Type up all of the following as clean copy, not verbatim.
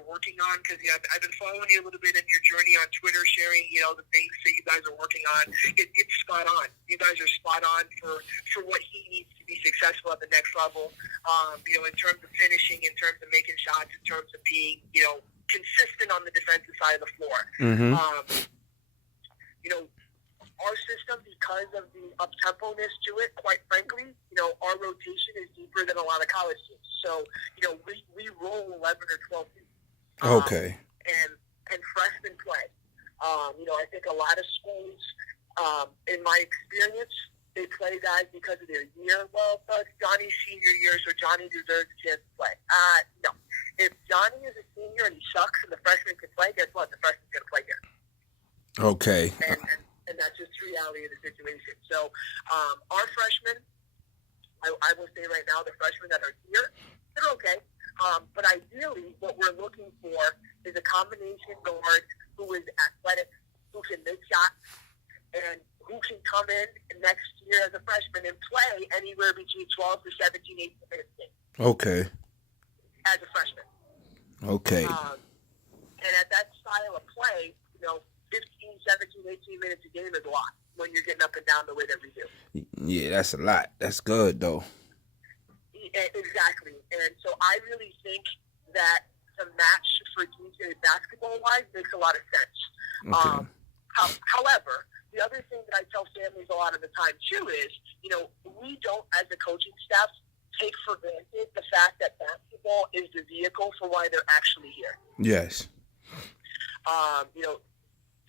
working on, because I've been following you a little bit in your journey on Twitter, sharing the things that you guys are working on. It's spot on. You guys are spot on for what he needs to be successful at the next level. In terms of finishing, in terms of making shots, in terms of being consistent on the defensive side of the floor. Mm-hmm. Our system, because of the up-tempo-ness to it, quite frankly, our rotation is deeper than a lot of college teams. So, we roll 11 or 12 people. Okay. And freshmen play. I think a lot of schools, in my experience, they play guys because of their year. Well, it's Johnny's senior year, so Johnny deserves a chance to play. No. If Johnny is a senior and he sucks and the freshman can play, guess what? The freshman's going to play here. Okay. And that's just the reality of the situation. So our freshmen, I will say right now, the freshmen that are here, they're okay. But ideally, what we're looking for is a combination guard who is athletic, who can make shots, and who can come in next year as a freshman and play anywhere between 12 to 17, 18 minutes a game. Okay. As a freshman. Okay. And at that style of play, 15, 17, 18 minutes a game is a lot when you're getting up and down the way that we do. Yeah, that's a lot. That's good, though. Exactly. And so I really think that the match for DJ basketball-wise makes a lot of sense. Okay. However, the other thing that I tell families a lot of the time, too, is, we don't, as a coaching staff, take for granted the fact that basketball is the vehicle for why they're actually here. Yes.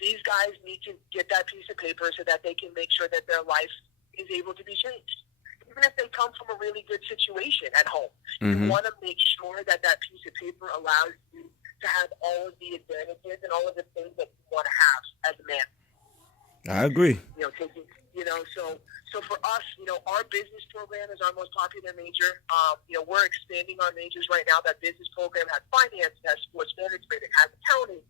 These guys need to get that piece of paper so that they can make sure that their life is able to be changed. Even if they come from a really good situation at home, Mm-hmm. you want to make sure that that piece of paper allows you to have all of the advantages and all of the things that you want to have as a man. I agree. So for us, our business program is our most popular major. We're expanding our majors right now. That business program has finance, it has sports management, it has accounting.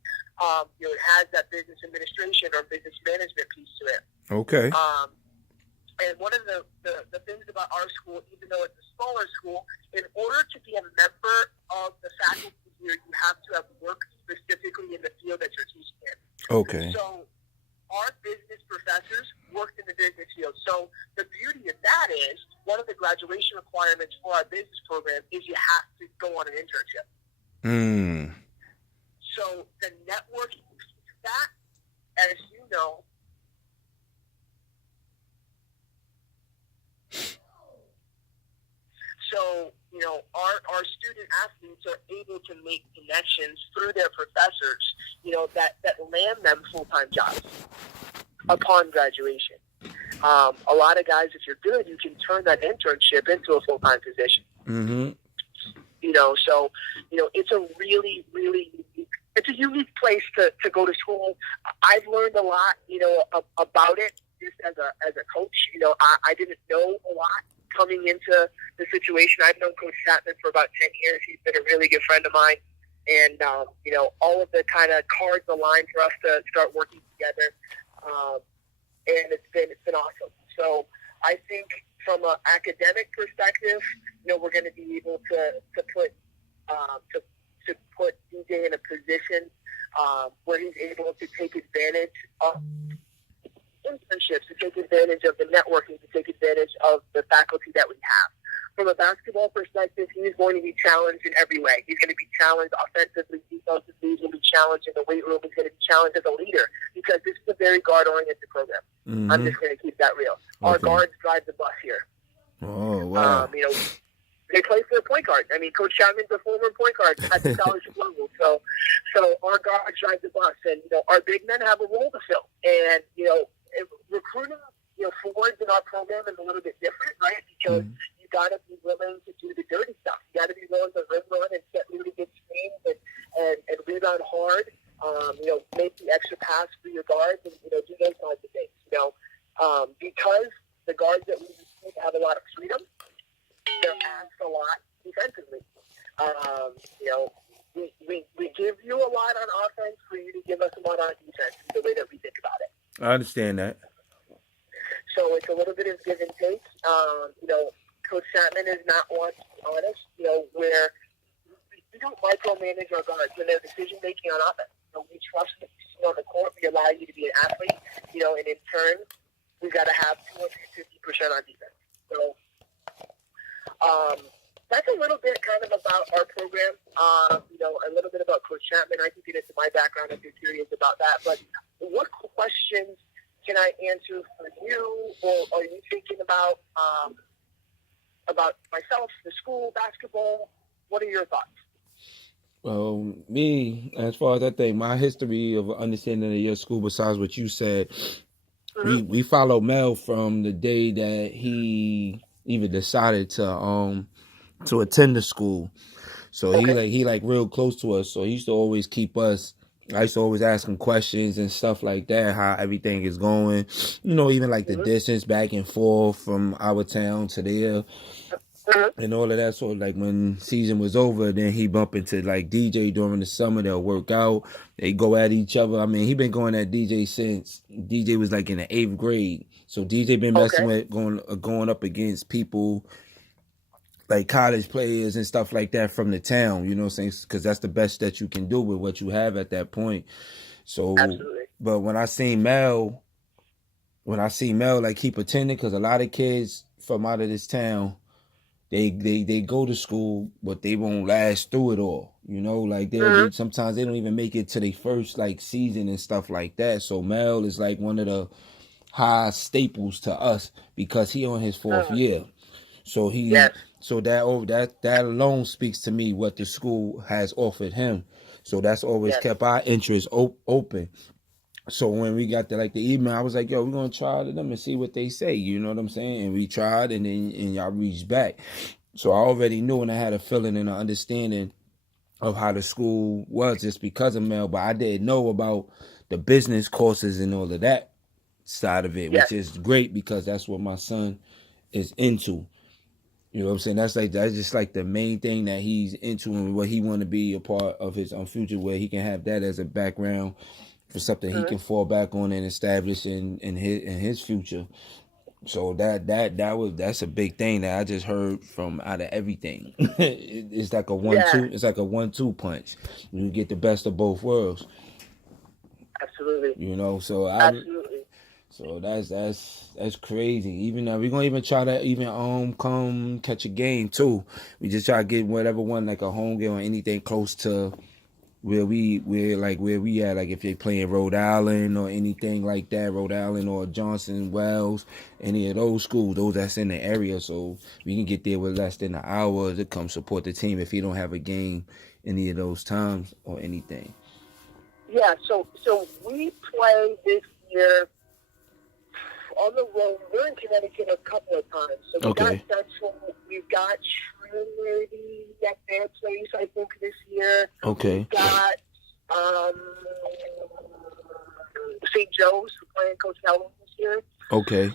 It has that business administration or business management piece to it. Okay. And one of the things about our school, even though it's a smaller school, in order to be a member of the faculty here, you have to have worked specifically in the field that you're teaching in. Okay. So our business professors worked in the business field. So the beauty of that is one of the graduation requirements for our business program is you have to go on an internship. Mm. So the networking piece of that, as you know, our student athletes are able to make connections through their professors, that land them full-time jobs upon graduation. A lot of guys, if you're good, you can turn that internship into a full-time position. Mm-hmm. It's a really, really unique place to go to school. I've learned a lot, about it just as a coach. I didn't know a lot coming into the situation. I've known Coach Chapman for about 10 years. He's been a really good friend of mine. And, all of the kind of cards aligned for us to start working together. And it's been awesome. So I think from an academic perspective, we're going to be able to put DJ in a position where he's able to take advantage of internships, to take advantage of the networking, to take advantage of the faculty that we have. From a basketball perspective, he's going to be challenged in every way. He's going to be challenged offensively, defensively. He's going to be challenged in the weight room. He's going to be challenged as a leader because this is a very guard-oriented program. Mm-hmm. I'm just going to keep that real. Okay. Our guards drive the bus here. Oh, wow. They play for a point guard. Coach Chapman's a former point guard at the scholarship level. So our guards drive the bus. And, our big men have a role to fill. And, recruiting, forwards in our program is a little bit different, right? Because you got to be willing to do the dirty stuff. You got to be willing to rim run and set really good screens and rebound hard. Make the extra pass for your guards and, do those kinds of things. Because the guards that we receive have a lot of freedom, they're asked a lot defensively. We give you a lot on offense for you to give us a lot on defense, is the way that we think about it. I understand that. So it's a little bit of give and take. Coach Chapman is not honest, where we don't micromanage manage our guards and their decision making on offense. We trust that on the court. We allow you to be an athlete. And in turn, we got to have 250% on defense. So that's a little bit kind of about our program. A little bit about Coach Chapman. I can get into my background if you're curious about that. But what questions can I answer for you, or are you thinking about myself, the school, basketball? What are your thoughts? Well, me, as far as I think, my history of understanding of your school, besides what you said, we follow Mel from the day that he even decided to attend the school. So he real close to us. So he used to always keep us. I used to always ask him questions and stuff like that, how everything is going. Even like the distance back and forth from our town to there. And all of that. So like when season was over, then he bump into like DJ during the summer. They'll work out. They go at each other. I mean, he been going at DJ since DJ was like in the 8th grade. So DJ been messing with going up against people like college players and stuff like that from the town. You know what I'm saying? Because that's the best that you can do with what you have at that point. So, absolutely. But when I see Mel like keep attending, because a lot of kids from out of this town. They go to school, but they won't last through it all. Like sometimes they don't even make it to their first like season and stuff like that. So Mel is like one of the high staples to us because he on his 4th year. So so that alone speaks to me what the school has offered him. So that's always kept our interest open. So when we got the email, I was like, yo, we're going to try to them and see what they say. You know what I'm saying? And we tried, and then y'all reached back. So I already knew, and I had a feeling and an understanding of how the school was just because of Mel. But I didn't know about the business courses and all of that side of it, which is great because that's what my son is into. You know what I'm saying? That's just like the main thing that he's into and what he want to be a part of his future, where he can have that as a background for something he can fall back on and establish in his future. So that's a big thing that I just heard from out of everything. It's like a 1-2. It's like a 1-2 punch. You get the best of both worlds. Absolutely. So absolutely. So that's crazy. Even we're gonna even try to even come catch a game too. We just try to get whatever one like a home game or anything close to where we at, like if they're playing Rhode Island or anything like that, Rhode Island or Johnson, Wells, any of those schools, those that's in the area, so we can get there with less than an hour to come support the team if he don't have a game any of those times or anything. Yeah, so we play this year on the road. We're in Connecticut a couple of times. So we got Central, we've got Trinity at their place, I think, this year. Okay. We've got St. Joe's playing Coach Calvin this year. Okay.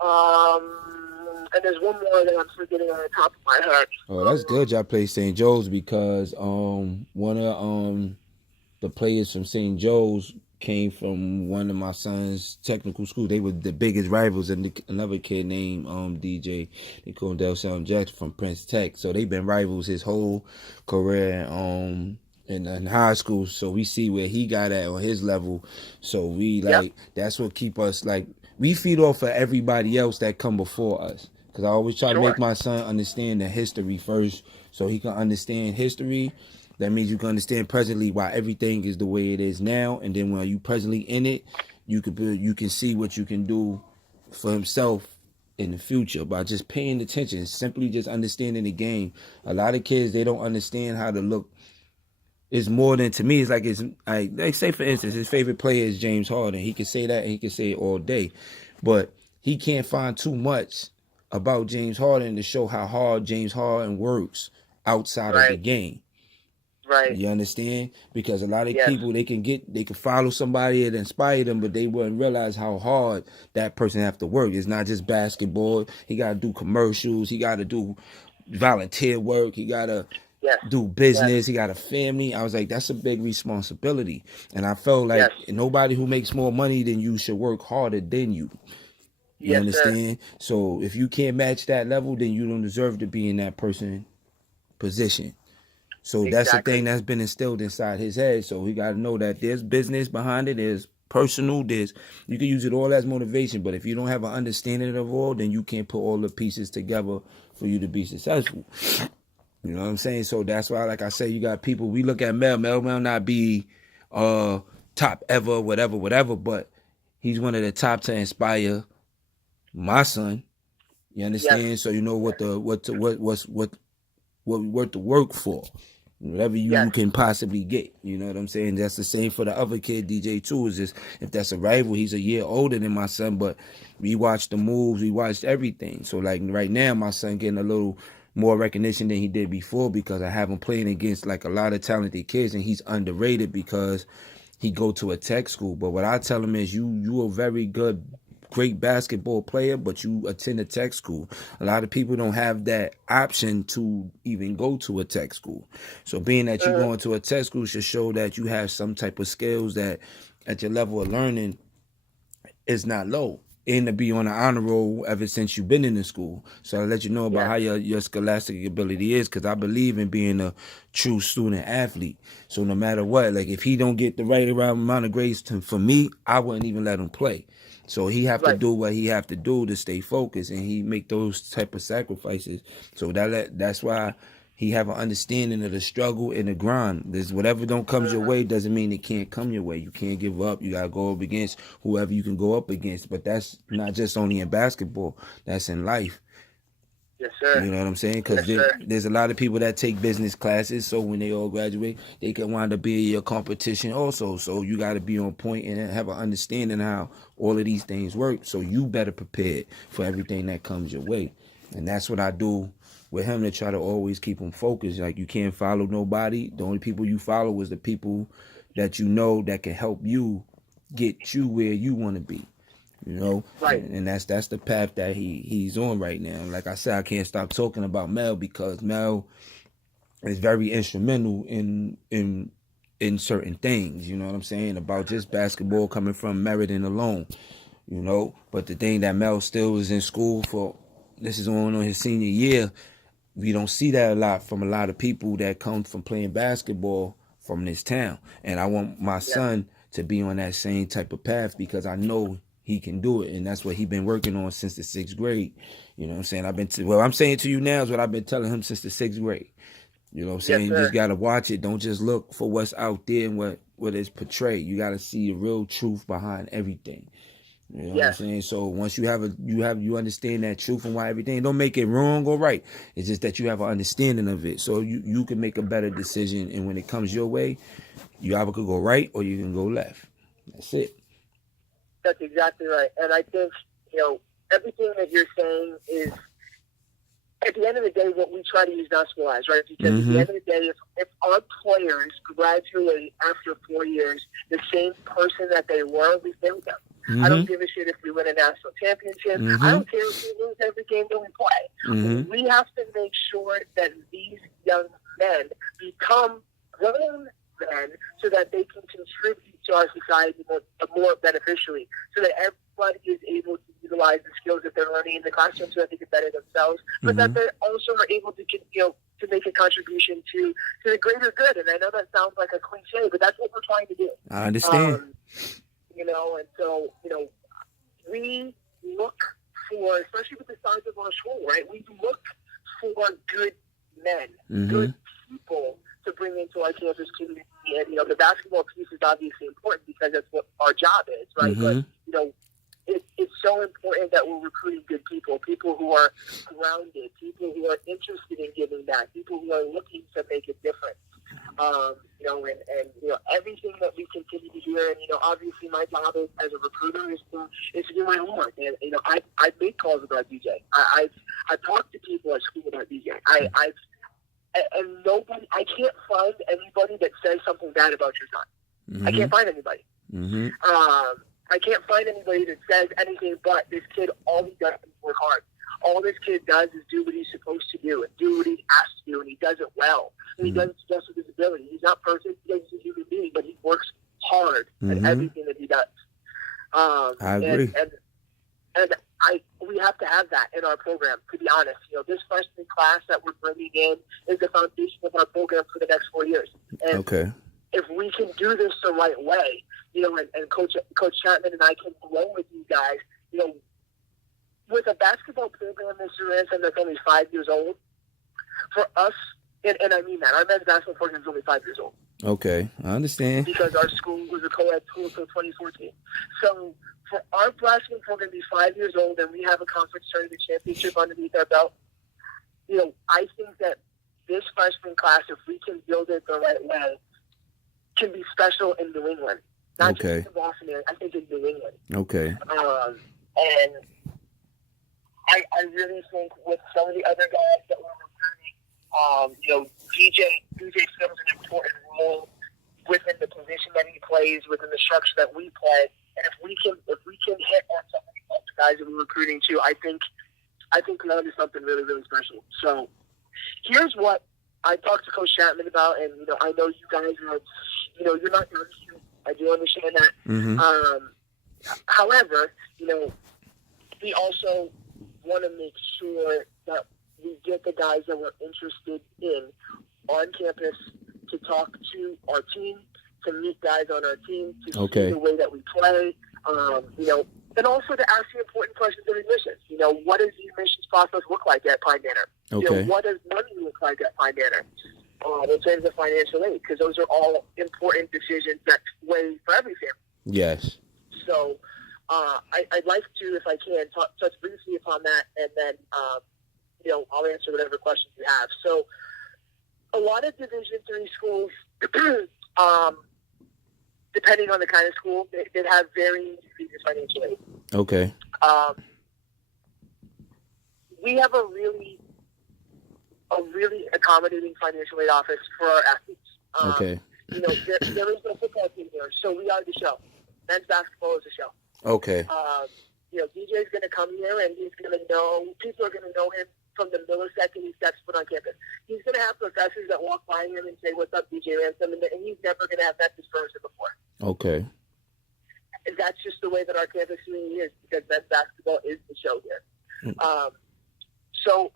And there's one more that I'm forgetting on the top of my head. Oh, that's good y'all play St. Joe's because one of the players from St. Joe's came from one of my son's technical schools. They were the biggest rivals, and another kid named DJ, they call him Delson Jackson from Prince Tech. So they've been rivals his whole career in high school. So we see where he got at on his level. So we that's what keep us we feed off of everybody else that come before us. Because I always try to make my son understand the history first, so he can understand history. That means you can understand presently why everything is the way it is now, and then when you presently in it, you can see what you can do for himself in the future by just paying attention, simply just understanding the game. A lot of kids, they don't understand how to look. It's more than, to me, it's like say for instance, his favorite player is James Harden. He can say that and he can say it all day, but he can't find too much about James Harden to show how hard James Harden works outside of the game. Right. You understand? Because a lot of people, they can follow somebody that inspire them, but they wouldn't realize how hard that person have to work. It's not just basketball. He got to do commercials. He got to do volunteer work. He got to do business. He got a family. I was like, that's a big responsibility. And I felt like nobody who makes more money than you should work harder than you. You understand? Sir. So if you can't match that level, then you don't deserve to be in that person position. So that's the thing that's been instilled inside his head. So he got to know that there's business behind it, there's personal, you can use it all as motivation, but if you don't have an understanding of all, then you can't put all the pieces together for you to be successful. You know what I'm saying? So that's why, like I say, you got people, we look at Mel may not be top ever, whatever, but he's one of the top to inspire my son. You understand? Yes. So you know what worth to work for. Whatever you can possibly get. You know what I'm saying? That's the same for the other kid, DJ 2. Is just, if that's a rival, he's a year older than my son, but we watched the moves, we watched everything. So like right now, my son getting a little more recognition than he did before because I have him playing against like a lot of talented kids, and he's underrated because he go to a tech school. But what I tell him is you a very great basketball player, but you attend a tech school. A lot of people don't have that option to even go to a tech school. So being that you're going to a tech school should show that you have some type of skills that at your level of learning is not low. And to be on an honor roll ever since you've been in the school. So I'll let you know about how your scholastic ability is, because I believe in being a true student athlete. So no matter what, like if he don't get the right amount of grades for me, I wouldn't even let him play. So he have to do what he have to do to stay focused, and he make those type of sacrifices. So that's why he have an understanding of the struggle and the grind. There's whatever don't come your way doesn't mean it can't come your way. You can't give up. You gotta go up against whoever you can go up against. But that's not just only in basketball. That's in life. Yes, sir. You know what I'm saying? Because there's a lot of people that take business classes, so when they all graduate, they can wind up being your competition also. So you got to be on point and have an understanding how all of these things work, so you better prepared for everything that comes your way. And that's what I do with him, to try to always keep him focused. Like, you can't follow nobody. The only people you follow is the people that you know that can help you get you where you want to be. You know, and that's the path that he's on right now. Like I said, I can't stop talking about Mel because Mel is very instrumental in certain things. You know what I'm saying, about just basketball coming from Meriden alone. You know, but the thing that Mel still is in school for, this is on his senior year. We don't see that a lot from a lot of people that come from playing basketball from this town. And I want my son to be on that same type of path because I know he can do it, and that's what he's been working on since the 6th grade. You know what I'm saying? What I'm saying to you now is what I've been telling him since the 6th grade. You know what I'm saying? You just got to watch it. Don't just look for what's out there and what is portrayed. You got to see the real truth behind everything. You know what I'm saying? So once you understand that truth and why everything, don't make it wrong or right. It's just that you have an understanding of it, so you can make a better decision. And when it comes your way, you either could go right or you can go left. That's it. That's exactly right. And I think, everything that you're saying is, at the end of the day, what we try to use nationalize, right? Because at the end of the day, if our players graduate after 4 years the same person that they were, we failed them. I don't give a shit if we win a national championship. I don't care if we lose every game that we play. We have to make sure that these young men become grown men so that they can contribute to our society more beneficially, so that everybody is able to utilize the skills that they're learning in the classroom so that they can better themselves, but that they also are able to to make a contribution to the greater good. And I know that sounds like a cliche, but that's what we're trying to do. I understand. And so, we look for, especially with the size of our school, right? We look for good men, good people to bring into our campus community. And, the basketball piece is obviously important because that's what our job is, right? But, it's so important that we're recruiting good people who are grounded, people who are interested in giving back, people who are looking to make a difference. And everything that we continue to hear, and obviously my job as a recruiter is to do my homework. And I make calls about DJ. I talk to people at school about DJ. And nobody, I can't find anybody that says something bad about your son. I can't find anybody. I can't find anybody that says anything but this kid, all he does is work hard. All this kid does is do what he's supposed to do and do what he's asked to do, and he does it well. And he does it just with his ability. He's not perfect, he's a human being, but he works hard at everything that he does. I agree. And we have to have that in our program, to be honest. This freshman class that we're bringing in is the foundation of our program for the next 4 years. And Okay. if we can do this the right way, and Coach Chapman and I can grow with you guys, with a basketball program, Mr. Ransom, that's only 5 years old, for us, and I mean that, our men's basketball program is only 5 years old. Okay, I understand. Because our school was a co-ed school until 2014. So for our basketball program to be 5 years old and we have a conference tournament championship underneath our belt, I think that this freshman class, if we can build it the right way, can be special in New England. Not just in the Boston area, I think in New England. Okay. And I really think with some of the other guys that we're recruiting, DJ fills an important role within the position that he plays, within the structure that we play. And if we can hit on some of the other guys that we're recruiting too, I think we're onto something really, really special. So here's what I talked to Coach Chapman about, and I know you guys are, you're not young. I do understand that. Mm-hmm. However, we also want to make sure that we get the guys that we're interested in on campus to talk to our team, to meet guys on our team, to see the way that we play, and also to ask the important questions of admissions. What does the admissions process look like at Pine Manor? Okay. What does money look like at Pine Manor? In terms of financial aid, because those are all important decisions that weigh for every family. Yes. So I'd like to, if I can, touch briefly upon that, and then I'll answer whatever questions you have. So a lot of Division III schools, depending on the kind of school, they have varying degrees of financial aid. Okay. We have a really accommodating financial aid office for our athletes. There is no football team here, so we are the show. Men's basketball is a show. Okay. DJ's going to come here, and he's going to know, people are going to know him from the millisecond he steps foot on campus. He's going to have professors that walk by him and say, "What's up, DJ Ransom?" And he's never going to have met this person before. Okay. And that's just the way that our campus community is, because men's basketball is the show here. So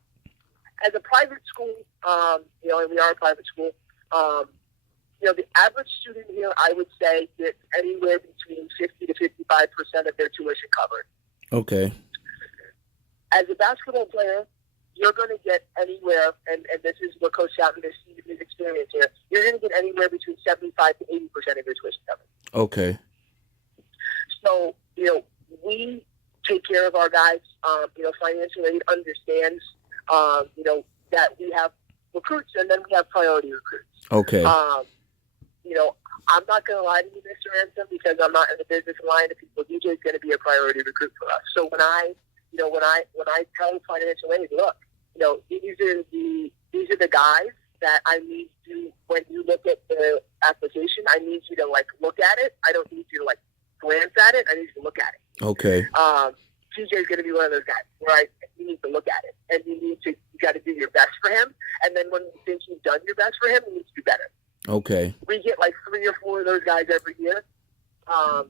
as a private school, and we are a private school, the average student here, I would say, gets anywhere between 50 to 55% of their tuition covered. Okay. As a basketball player, you're going to get anywhere, and this is what Coach Chapman has seen in his experience here, you're going to get anywhere between 75 to 80% of your tuition covered. Okay. So, we take care of our guys. Financial aid understands, that we have recruits, and then we have priority recruits. Okay. I'm not going to lie to you, Mr. Ransom, because I'm not in the business of lying to people. DJ is going to be a priority recruit for us. So when I tell financial aid, look, these are the guys that I need to, when you look at the application, I need you to look at it. I don't need you to glance at it. I need you to look at it. Okay. TJ is going to be one of those guys, right? You need to look at it, and you got to do your best for him. And then when you think you've done your best for him, you need to do better. Okay. We get 3 or 4 of those guys every year. And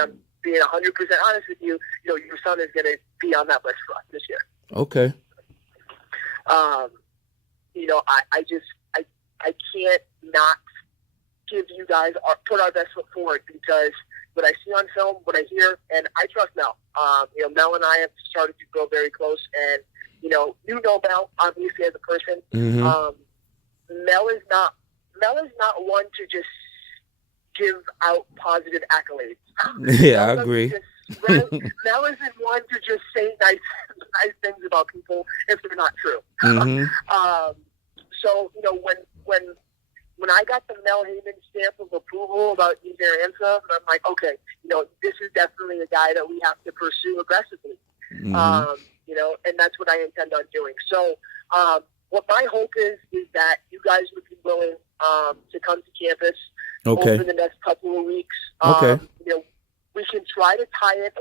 I'm being 100% honest with you. Your son is going to be on that list for us this year. Okay. I can't not give you guys put our best foot forward, because what I see on film, what I hear, and I trust Mel. Mel and I have started to grow very close, and Mel obviously as a person. Mm-hmm. Mel is not one to just give out positive accolades. Yeah, I agree. Mel isn't one to just say nice things about people if they're not true. Mm-hmm. So when I got the Mel Heyman stamp of approval about DJ Ransom, I'm like, okay, this is definitely a guy that we have to pursue aggressively. Mm-hmm. And that's what I intend on doing. So what my hope is that you guys would be willing to come to campus over the next couple of weeks. We can try to tie it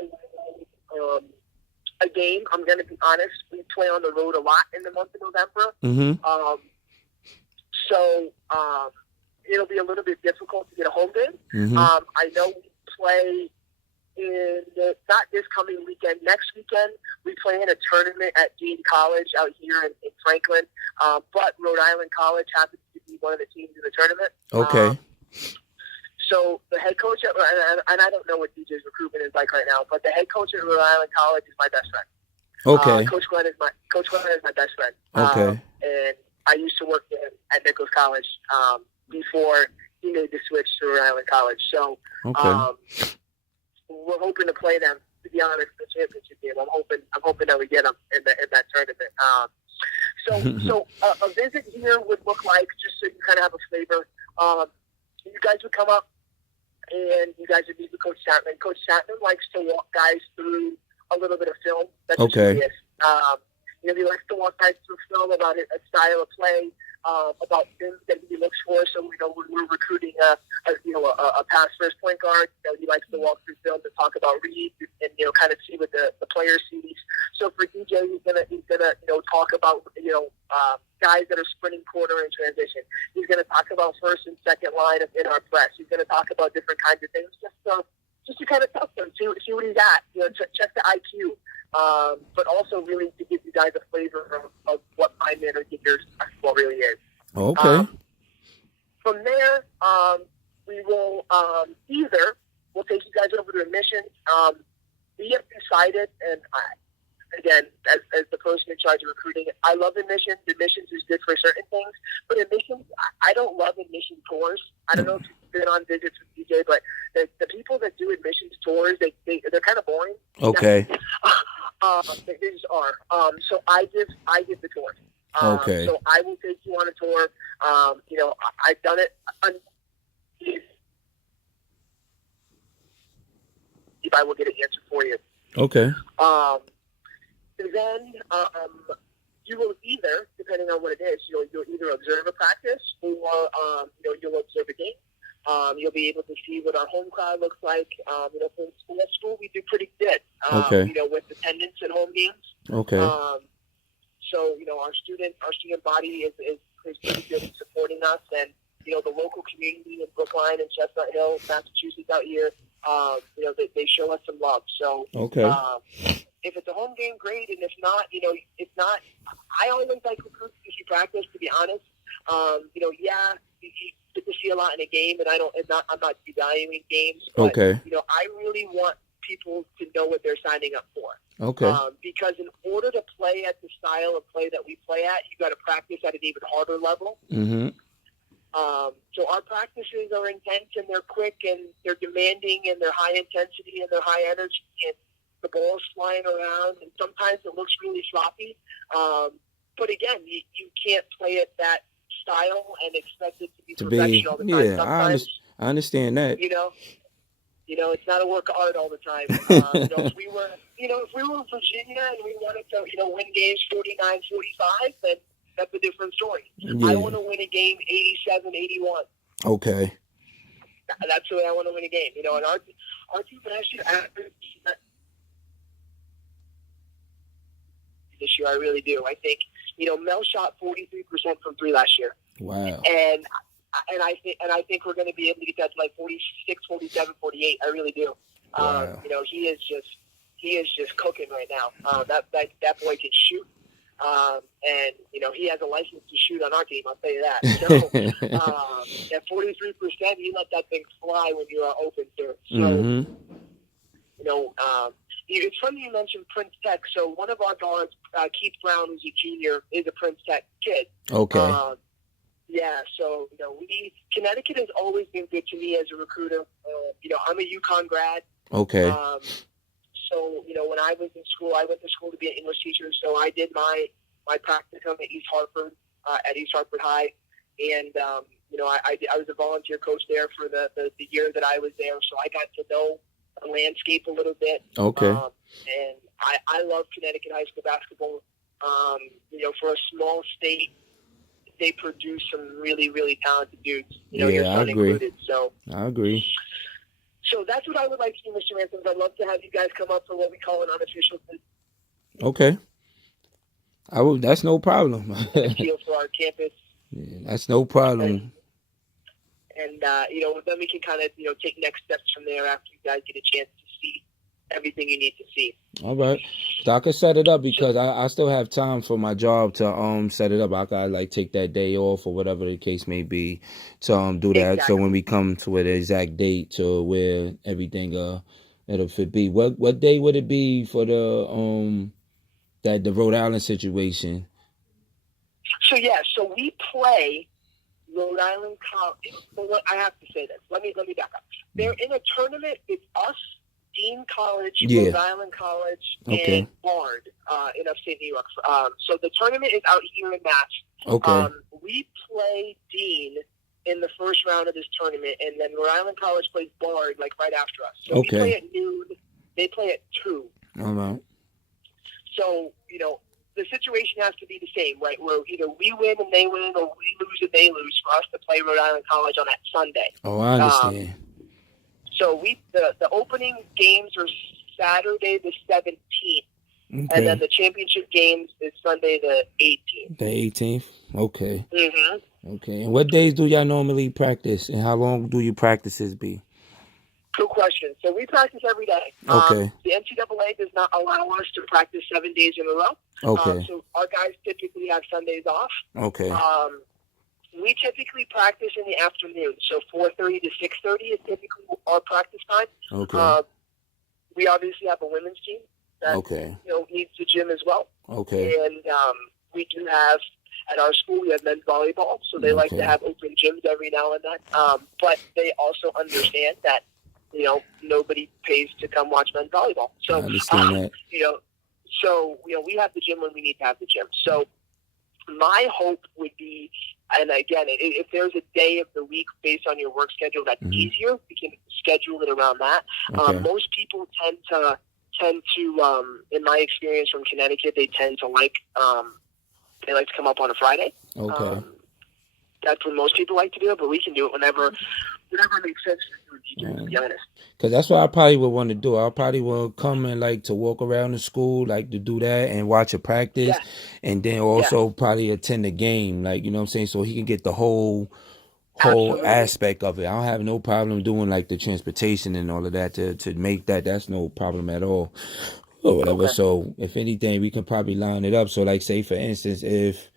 a game. I'm going to be honest. We play on the road a lot in the month of November. Mm-hmm. So it'll be a little bit difficult to get a home game. Mm-hmm. I know we play not this coming weekend. Next weekend, we play in a tournament at Dean College out here in Franklin. But Rhode Island College happens to be one of the teams in the tournament. Okay. So the head coach and I don't know what DJ's recruitment is like right now, but the head coach at Rhode Island College is my best friend. Okay. Coach Glenn is my best friend. Okay. And I used to work with him at Nichols College before he made the switch to Rhode Island College. So we're hoping to play them. To be honest, the championship game. I'm hoping that we get them in that tournament. So a visit here would look like, just so you kind of have a flavor. You guys would come up and you guys would meet with Coach Chapman. Coach Chapman likes to walk guys through a little bit of film. That's okay. He likes to walk guys through film about a style of play, about things that he looks for. So when we're recruiting a pass first point guard, he likes to walk through film to talk about reads and kind of see what the player sees. So for DJ, he's gonna talk about guys that are sprinting quarter in transition. He's gonna talk about first and second line in our press. He's gonna talk about different kinds of things just to kind of test him, see what he's at, check the IQ, but also really to give you guys a flavor of what my man or Ginger's basketball really is. Okay. From there, we will we'll take you guys over to admissions. We have decided, and again, as the person in charge of recruiting, I love admissions. Admissions is good for certain things, but admissions, I don't love admission tours. I don't know if you've been on visits with DJ, but the people that do admissions tours, they're kind of boring. Okay. They just are. So I give the tours. Okay. So I will take you on a tour. I've done it. If I will get an answer for you. Okay. Then you will either, depending on what it is, you'll either observe a practice or you'll observe a game. You'll be able to see what our home crowd looks like. For school, we do pretty good. Okay. With attendance at home games. Okay. So our student body is pretty good in supporting us, and the local community in Brookline and Chestnut Hill, Massachusetts out here, they show us some love. So okay. If it's a home game, great, and if not, I always like recruits to see practice. To be honest, you get to see a lot in a game, and I'm not devaluing games. But, okay. I really want people to know what they're signing up for. Okay. Because in order to play at the style of play that we play at, you got to practice at an even harder level. Mm-hmm. So our practices are intense and they're quick and they're demanding and they're high intensity and they're high energy and the ball's flying around and sometimes it looks really sloppy. But again, you can't play at that style and expect it to be perfection all the time. Yeah, I understand that. It's not a work of art all the time. If we were in Virginia and we wanted to, win games 49-45, then that's a different story. Yeah. I want to win a game 87-81. Okay. That's the way I want to win a game. And our team last year, this year, I really do. I think, Mel shot 43% from three last year. Wow. And I think we're going to be able to get that to like 46, 47, 48. I really do. Wow. He is just cooking right now. That boy can shoot. And he has a license to shoot on our team. I'll tell you that. So at 43%, you let that thing fly when you are open to it. So mm-hmm. It's funny you mentioned Prince Tech. So one of our guards, Keith Brown, who's a junior, is a Prince Tech kid. Okay. Yeah, so, Connecticut has always been good to me as a recruiter. I'm a UConn grad. Okay. So, when I was in school, I went to school to be an English teacher. So I did my practicum at East Hartford High. And, I was a volunteer coach there for the year that I was there. So I got to know the landscape a little bit. Okay. And I love Connecticut high school basketball. For a small state, they produce some really, really talented dudes. Your son included. So I agree. So that's what I would like to do, Mr. Ransom. I'd love to have you guys come up for what we call an unofficial visit. Okay. That's no problem. Feel for our campus. Yeah, that's no problem. And then we can kind of, take next steps from there after you guys get a chance to see everything you need to see. All right. So I could set it up because I still have time for my job to set it up. I gotta like take that day off or whatever the case may be to do that. So Exactly. when we come to an exact date to where everything it'll fit be. What day would it be for the Rhode Island situation? So we play Rhode Island College. Well, I have to say this. Let me back up. They're in a tournament. It's us, Dean College, Rhode Island College, and Bard in upstate New York. So the tournament is out here in Mass. Okay. We play Dean in the first round of this tournament, and then Rhode Island College plays Bard like right after us. So we play at noon. They play at 2. All right. So, the situation has to be the same, right? Where either we win and they win, or we lose and they lose for us to play Rhode Island College on that Sunday. Oh, I understand. So the opening games are Saturday the 17th, and then the championship games is Sunday the 18th. The 18th? Okay. Mm-hmm. Okay. And what days do y'all normally practice, and how long do your practices be? Good question. So we practice every day. Okay. The NCAA does not allow us to practice 7 days in a row. Okay. So our guys typically have Sundays off. Okay. We typically practice in the afternoon. So 4:30 to 6:30 is typically our practice time. Okay. We obviously have a women's team that needs the gym as well. Okay. And we do have at our school we have men's volleyball, so they like to have open gyms every now and then. But they also understand that nobody pays to come watch men's volleyball. So, I understand that. We have the gym when we need to have the gym. So my hope would be, and again, if there's a day of the week based on your work schedule that's easier, we can schedule it around that. Okay. Most people tend to, in my experience from Connecticut, they tend to like to come up on a Friday. Okay. That's what most people like to do, but we can do it whenever makes sense for you, to be honest. Because that's what I probably would want to do. I probably will come and like to walk around the school, like to do that and watch a practice, and then also probably attend a game, like, you know what I'm saying, so he can get the whole aspect of it. I don't have no problem doing like the transportation and all of that to make that. That's no problem at all, or whatever. Okay. So if anything, we can probably line it up. So like, say for instance, if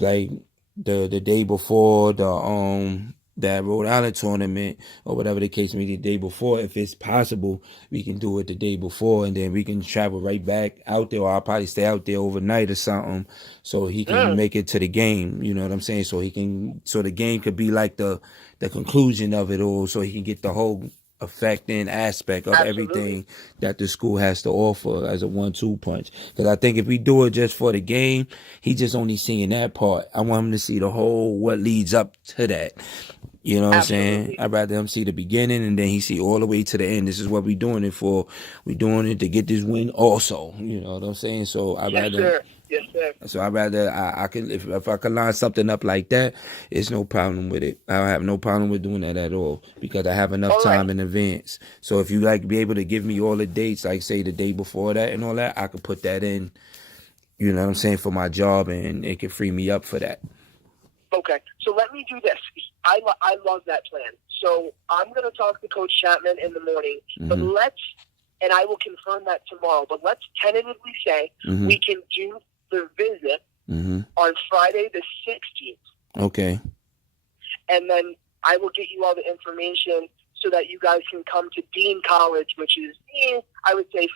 like the day before that Rhode Island tournament or whatever the case may be, the day before, if it's possible, we can do it the day before, and then we can travel right back out there, or I'll probably stay out there overnight or something, so he can make it to the game. You know what I'm saying? So the game could be like the conclusion of it all, so he can get the whole effect and aspect of everything that the school has to offer as a 1-2 punch. Because I think if we do it just for the game, he just only seeing that part. I want him to see the whole, what leads up to that. You know what I'm saying? I'd rather him see the beginning and then he see all the way to the end. This is what we're doing it for. We're doing it to get this win also. You know what I'm saying? So I'd rather... Yes, sir. So I'd rather I can if I can line something up like that, it's no problem with it. I don't have no problem with doing that at all because I have enough time in advance. So if you like be able to give me all the dates, like say the day before that and all that, I could put that in. You know what I'm saying, for my job, and it can free me up for that. Okay, so let me do this. I love that plan. So I'm going to talk to Coach Chapman in the morning, but and I will confirm that tomorrow. But let's tentatively say we can do the visit on Friday the 16th. Okay. And then I will get you all the information so that you guys can come to Dean College, which is, I would say,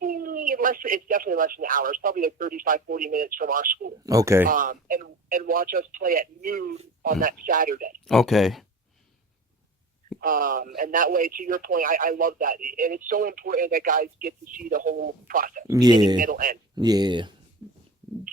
it's definitely less than an hour. It's probably like 35, 40 minutes from our school. Okay. And watch us play at noon on that Saturday. Okay. And that way, to your point, I love that. And it's so important that guys get to see the whole process. Yeah. Middle, end. Yeah.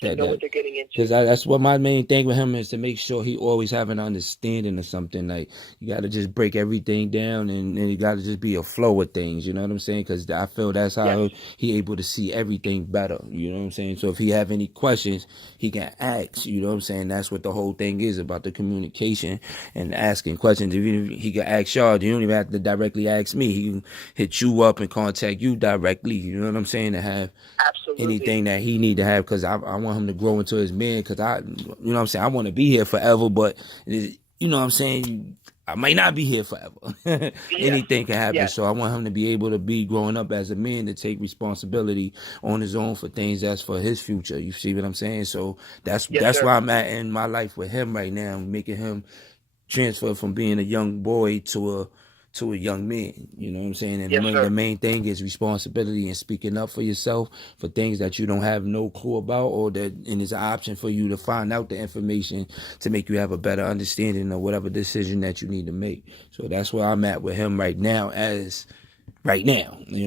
Know what they're getting into. Because that's what my main thing with him is, to make sure he always have an understanding of something. Like, you got to just break everything down, and you got to just be a flow with things. You know what I'm saying? Because I feel that's how he able to see everything better. You know what I'm saying? So if he have any questions, he can ask. You know what I'm saying? That's what the whole thing is about, the communication and asking questions. If he can ask y'all, you don't even have to directly ask me. He can hit you up and contact you directly. You know what I'm saying? To have anything that he need to have, because I want him to grow into his man, because you know what I'm saying, I want to be here forever, but you know what I'm saying, I might not be here forever. Anything can happen. Yes. So I want him to be able to be growing up as a man to take responsibility on his own for things that's for his future. You see what I'm saying? So that's Sir. where I'm at in my life with him right now, making him transfer from being a young boy to a young man. You know what I'm saying? And Yes, the main thing is responsibility and speaking up for yourself for things that you don't have no clue about, or that and it's an option for you to find out the information to make you have a better understanding of whatever decision that you need to make. So that's where I'm at with him right now, you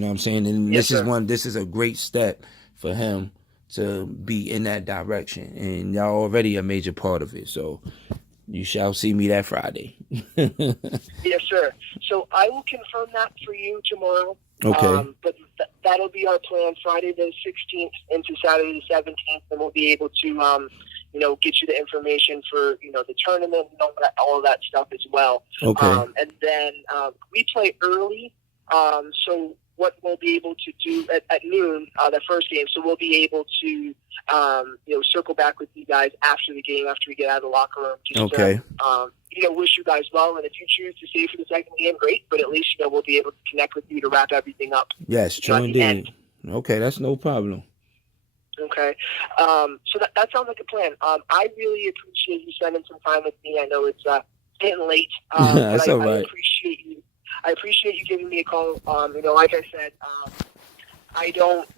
know what I'm saying? And Yes, this is a great step for him to be in that direction, and y'all already a major part of it. So you shall see me that Friday. Yes, sir. So I will confirm that for you tomorrow. Okay. But that'll be our plan, Friday the 16th into Saturday the 17th, and we'll be able to, get you the information for, the tournament and all that stuff as well. Okay. And then we play early, so what we'll be able to do at noon, the first game, so we'll be able to, circle back with you guys after the game, after we get out of the locker room. Just to, wish you guys well. And if you choose to stay for the second game, great. But at least, we'll be able to connect with you to wrap everything up. Yes, true indeed. Okay, that's no problem. Okay. So that sounds like a plan. I really appreciate you spending some time with me. I know it's getting late. That's all right. I appreciate you giving me a call. Like I said, I don't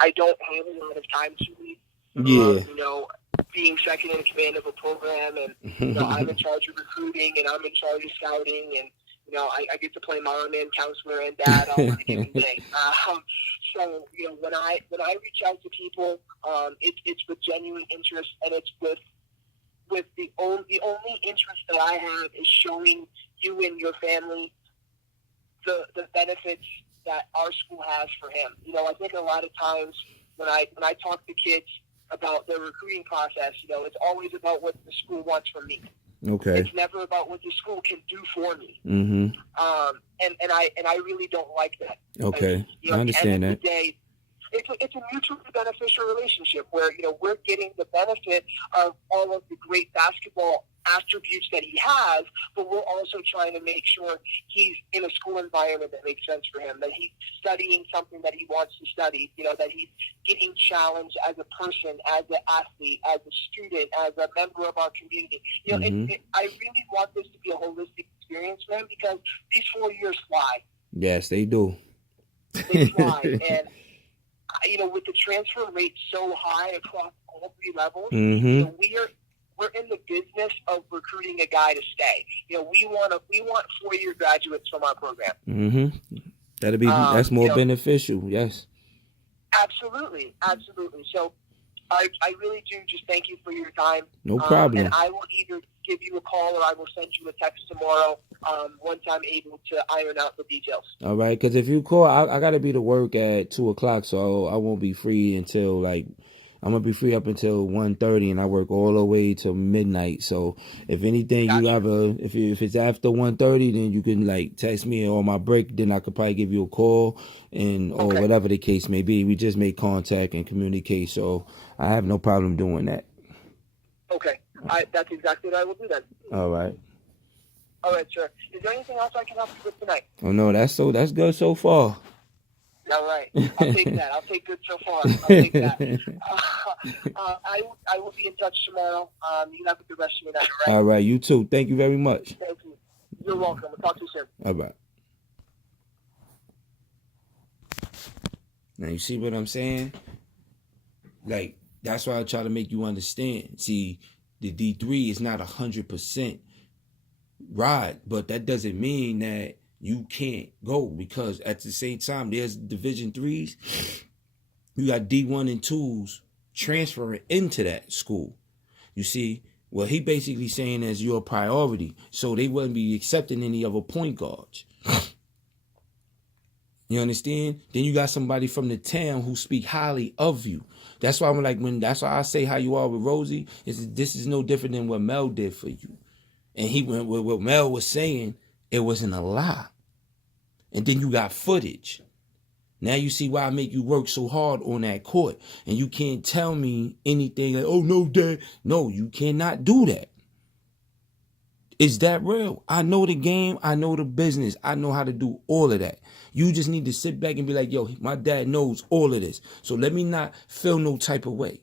have a lot of time to leave. Being second in command of a program, and I'm in charge of recruiting, and I'm in charge of scouting, and I get to play mom and counselor and dad all on a given day. So when I reach out to people, it's with genuine interest, and it's with the only interest that I have is showing you and your family the benefits that our school has for him. I think a lot of times when I talk to kids about their recruiting process, it's always about what the school wants from me. Okay. It's never about what the school can do for me. Mm-hmm. And I really don't like that. Okay. I understand that. At the end of the day, it's a mutually beneficial relationship where we're getting the benefit of all of the great basketball attributes that he has, but we're also trying to make sure he's in a school environment that makes sense for him, that he's studying something that he wants to study, that he's getting challenged as a person, as an athlete, as a student, as a member of our community. I really want this to be a holistic experience for him, because these 4 years fly. Yes, they do. They fly. And with the transfer rate so high across all three levels, we're in the business of recruiting a guy to stay. We want 4-year graduates from our program. Mm-hmm. That's more beneficial. Yes. Absolutely. So I really do just thank you for your time. No problem. And I will either give you a call or I will send you a text tomorrow once I'm able to iron out the details. All right, because if you call, I got to be to work at 2:00, so I won't be free until I'm going to be free up until 1:30, and I work all the way till midnight. So if anything, gotcha. If it's after 1:30, then you can text me on my break. Then I could probably give you a call or whatever the case may be. We just make contact and communicate. So I have no problem doing that. Okay. That's exactly what I will do then. All right. All right, sir. Is there anything else I can help you with tonight? Oh, no, that's good so far. All right. I'll take that. I'll take good so far. I'll take that. I will be in touch tomorrow. You have a good rest of your night, all right? All right. You too. Thank you very much. Thank you. You're welcome. We'll talk to you soon. All right. Now, you see what I'm saying? That's why I try to make you understand. See, the D3 is not 100% right, but that doesn't mean that you can't go, because at the same time, there's Division 3s. You got D1 and 2s transferring into that school. You see, what he basically saying is your priority, so they wouldn't be accepting any other point guards. You understand? Then you got somebody from the town who speak highly of you. That's why that's why I say how you are with Rosie. This is no different than what Mel did for you. And what Mel was saying, it wasn't a lie. And then you got footage. Now you see why I make you work so hard on that court. And you can't tell me anything oh, no, Dad. No, you cannot do that. Is that real? I know the game. I know the business. I know how to do all of that. You just need to sit back and be like, yo, my dad knows all of this. So let me not feel no type of way.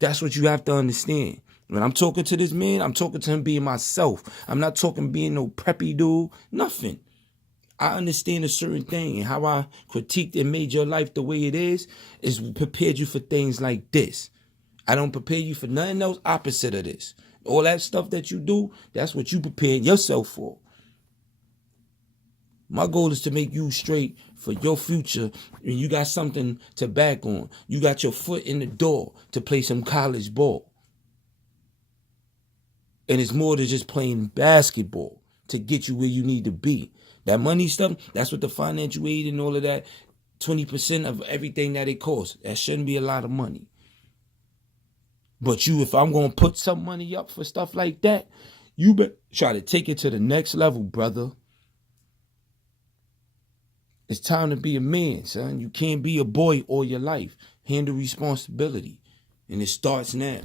That's what you have to understand. When I'm talking to this man, I'm talking to him being myself. I'm not talking being no preppy dude. Nothing. I understand a certain thing, and how I critiqued and made your life the way it is prepared you for things like this. I don't prepare you for nothing else opposite of this. All that stuff that you do, that's what you prepare yourself for. My goal is to make you straight for your future, and you got something to back on. You got your foot in the door to play some college ball. And it's more than just playing basketball to get you where you need to be. That money stuff, that's what the financial aid and all of that, 20% of everything that it costs. That shouldn't be a lot of money. But if I'm going to put some money up for stuff like that, you better try to take it to the next level, brother. It's time to be a man, son. You can't be a boy all your life. Handle responsibility. And it starts now.